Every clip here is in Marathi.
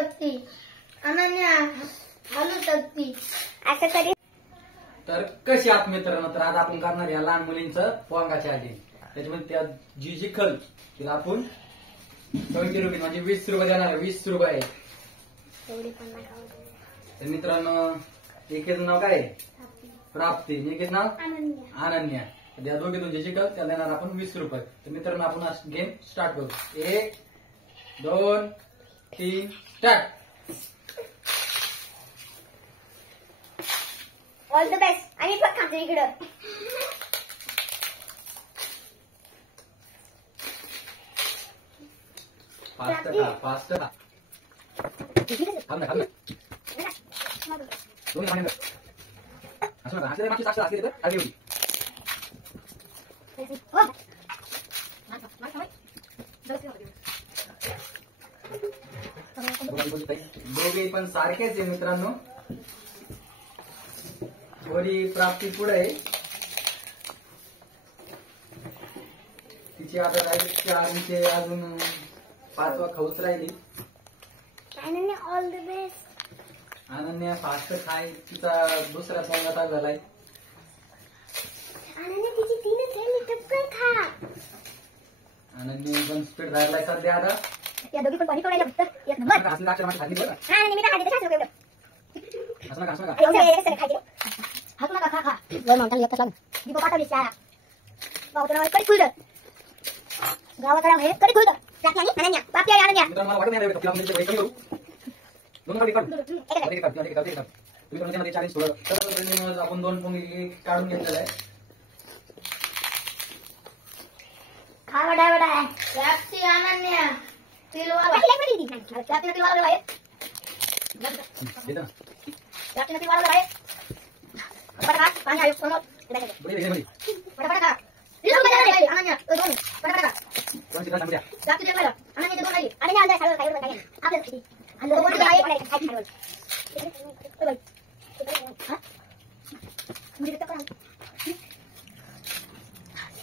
शकते, अनन्या हलू शकते असं तरी. तर कशी आहात मित्रांनो? तर आज आपण करणार या लहान मुलींचं पोंगाची आजी. त्याच्यामध्ये त्या जी जिंकल तिला आपण 20 रुपये म्हणजे 20 रुपये देणार. 20 रुपये. तर मित्रांनो एकेच नाव काय? प्राप्ती. एकेच नाव अनन्या. या दोघीतून जे जिंकल त्याला देणार आपण 20 रुपये. तर मित्रांनो आपण गेम स्टार्ट करू. 1 2 3 स्टार्ट. All the best. आणि पण खाते इकडं. फास्ट खा, फास्ट खा. थांब ना, थांब ना. दोन्ही खाणे बघ. असं नका, असले मागची साक्षी असली तर आधी होती. दोघे पण सारखेच आहे मित्रांनो. थोडी प्राप्ती पुढे आहे. तिची आता डायरेक्ट 4 अजून 5वा खाऊच राहिली. Ananya all the best. Ananya fast खाय. तिचा दुसरा पोंगा ताक झालाय. अनन्या तिची 3च आहे. मी टपकन खा. अनन्या एकदम स्पीड धरलाय सध्या आता. या दोघी पण पाणी कोणाला फक्त एक नंबर. असं लागतं माझ्या खाली बघा. हा आणि मी काय खाते त्याच्यात एवढं. असं नका, असं नका. एवढं खायचे. हात नका खा खा. वर मांडताना येतच लागून. दीपो पाठवली शाळा. गावाचं नाव कधी खुललं. गावाचं नाव आहे कधी खुललं. प्राप्ती आणि अनन्या. प्राप्ती आणि अनन्या. मित्रांनो मला वाटत नाही एवढं आपल्याला पैसे घेऊ. दोन गाडी काढ. एक काढ. तुम्ही पण त्यामध्ये चॅलेंज थोडं. तर आपण 2 पोंगे काढून घेतलेलं आहे. खा वडा वडा. प्राप्ती अनन्या. तिलवाला. प्राप्ती तिलवाला आहे. देता. प्राप्ती तिलवाला आहे. पटपट पाणी आयो समोर. बडी. पटपट खा. तिलवाला अनन्या. दोन. पटपट खा. कोणची खास सांगूया. प्राप्ती तिलवाला. अनन्या दोन आली. अनन्या आला साडे काय काय. आपल्या किती. आणि दोन आहे काय काय खायला. ए बाई. हा? मी देतो का?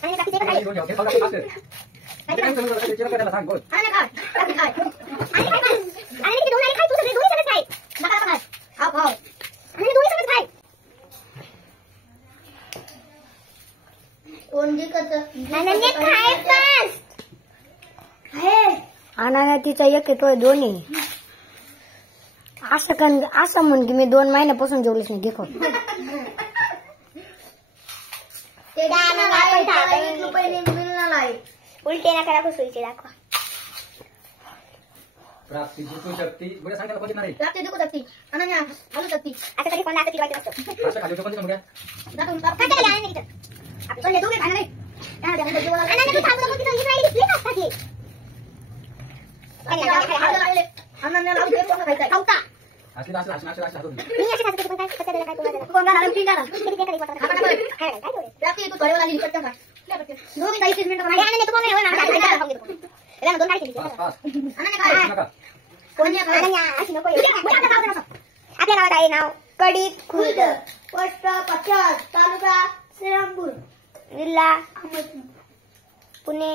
आणि प्राप्ती ते काय? Okay fast fast. काय समजलं चेक करायला सांग बोल. आणि काय? प्राप्ती काय? आणि काय? आणि किती दोन आली खाय तू सगळे दोन्ही सगळे खाय. नका नका खाय. खाऊ खाऊ. आणि दोन्ही सगळे खाय. कोण जिंकत? अनन्या खाय फास्ट. खाय. अनन्या तिचा एक येतोय दोन्ही. असं म्हण की मी 2 महिन्यापासून जेवलीच नाही. देखो ते डाना काय 20 रुपये मिळणार आहे. उलटे नका दाखव. सुईचे दाखवा. प्राप्ती जिंकू शकते. बरं सांगायला कोणती नाही. प्राप्ती जिंकू शकते. अनन्या हलू शकते. आता कधी कोण आता किती वाटत असतो. फास्ट खाली कोणती सांगूया. दाखवून काय केलं अनन्या तिथं. आपण ले दोघे खाणार नाही. अनन्या तू थांबू नको. तिथं इकडे दिसली का खाती. अनन्या लावू दे. कोण खायचं खाऊता. असली हातो. मी अशी खाते पण काय कसं काय कोणाला कोण घाला पिंगा किती काय करी पडतात. आपण काय काय प्राप्ती तू थोड्या वेळा पटकन खा. दोघे 30 मिनिटं खाणार. अनन्या तू कोण आहे ना. एला दोन काय केली. अनन्या काय कोणी अनन्या अशी नको. आपल्या गावात आहे नाव कडीत खुर्द. पोस्ट 50 तालुका श्रीरामपूर जिल्हा पुणे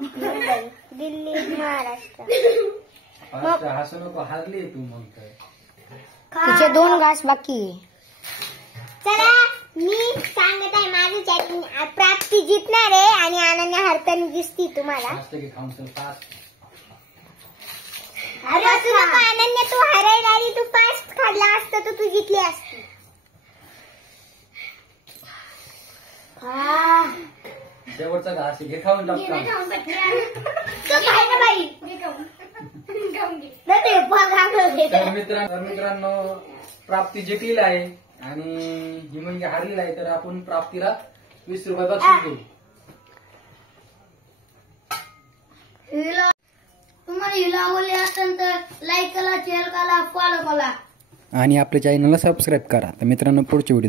मुंबई दिल्ली महाराष्ट्र. हसू नको. हारली तू मग काय. तिचे 2 घास बाकी. चला मी सांगत आहे माझी चॅटिंग. प्राप्ती जिंकणार आहे आणि अनन्या हरताना दिसती तुम्हाला. फास्ट घे खाऊन चल फास्ट. अरे तू नको अनन्या. तू हरायला आली. तू फास्ट खाल्ला असतं तर तू जिंकली असती. शेवटचा घास घे खाऊन टाक. तर मित्रांनो प्राप्ती जिंकलेली आहे आणि ही मुलगी हारलेली आहे. तर आपण प्राप्तीला 20 रुपये बक्षीस देऊ. तुम्हाला हिला आवडली असेल तर लाईक करा, शेअर करा, फॉलो करा आणि आपल्या चॅनलला सबस्क्राईब करा. तर मित्रांनो पुढची व्हिडिओ